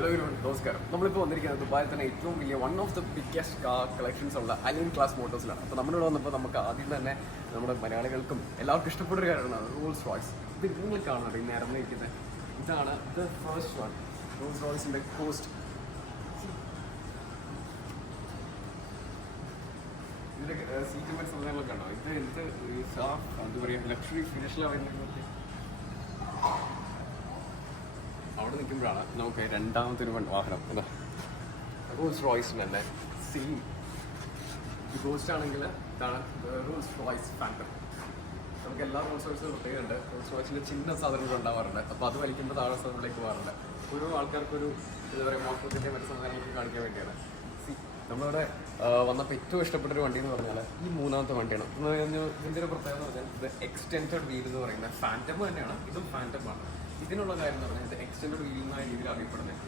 Hello everyone, നമസ്കാരം. നമ്മളിപ്പോൾ വന്നിരിക്കുന്നത് ദുബായിൽ തന്നെ ഏറ്റവും വലിയ one of the biggest car collections ഉള്ള അലൈൻ ക്ലാസ് മോട്ടോഴ്സിലാണ്. അപ്പോൾ നമ്മളിവിടെ വന്നപ്പോൾ നമുക്ക് ആദ്യം തന്നെ നമ്മുടെ മലയാളികൾക്കും എല്ലാവർക്കും ഇഷ്ടപ്പെട്ട ഒരു കാര്യമാണ് റോൾസ് റോയ്സ്. ഇത് നിങ്ങൾ കാണുന്നുണ്ട് ഈ നിരന്നിരിക്കുന്നത്, ഇതാണ് ദ ഫസ്റ്റ് വൺ, റോൾസ് റോയ്സിൻ്റെ കോസ്റ്റ്. ഇതിൻ്റെ സീറ്റ് മെറ്റ് സംഭവങ്ങളൊക്കെ ഉണ്ടോ? ഇത് എന്ത് എന്താ പറയുക, ലക്ഷറി ഫിനിഷിലാണ് വരുന്നത്. അവിടെ നിൽക്കുമ്പോഴാണ് നമുക്ക് രണ്ടാമത്തെ ഒരു വാഹനം എന്താ റോൾസ് റോയ്സിൻ്റെ തന്നെ സെയിം ഗോസ്റ്റ് ആണെങ്കിൽ ഇതാണ് റോൾസ് റോയ്സ് ഫാൻറ്റം. നമുക്ക് എല്ലാ റോൾസ് റോയ്സിനും പ്രത്യേകമുണ്ട്. റോൾസ് റോയ്സിൻ്റെ ചിന്ന സാധനങ്ങൾ ഉണ്ടാവാറുണ്ട്. അപ്പോൾ അത് വലിക്കുമ്പോൾ താഴെ സാധനങ്ങളിലേക്ക് പോകാറുണ്ട്. ഓരോ ആൾക്കാർക്കൊരു എന്താ പറയുക, മോട്ടോറിൻ്റെ മറ്റു സാധനങ്ങളൊക്കെ കാണിക്കാൻ വേണ്ടിയാണ്. നമ്മളിവിടെ വന്നപ്പോൾ ഏറ്റവും ഇഷ്ടപ്പെട്ടൊരു വണ്ടി എന്ന് പറഞ്ഞാൽ ഈ മൂന്നാമത്തെ വണ്ടിയാണ്. ഇതിൻ്റെ ഒരു പ്രത്യേകത എന്ന് പറഞ്ഞാൽ ഇത് എക്സ്റ്റെൻഡഡ് വീൽ എന്ന് പറയുന്നത് ഫാൻറ്റം തന്നെയാണ്. ഇതും ഫാൻറ്റമാണ്. ഇതിനുള്ള കാര്യം എന്ന് പറഞ്ഞാൽ ഇത് എക്സ്റ്റെൻഡഡ് വീൽ എന്ന രീതിയിൽ അറിയപ്പെടുന്നത്.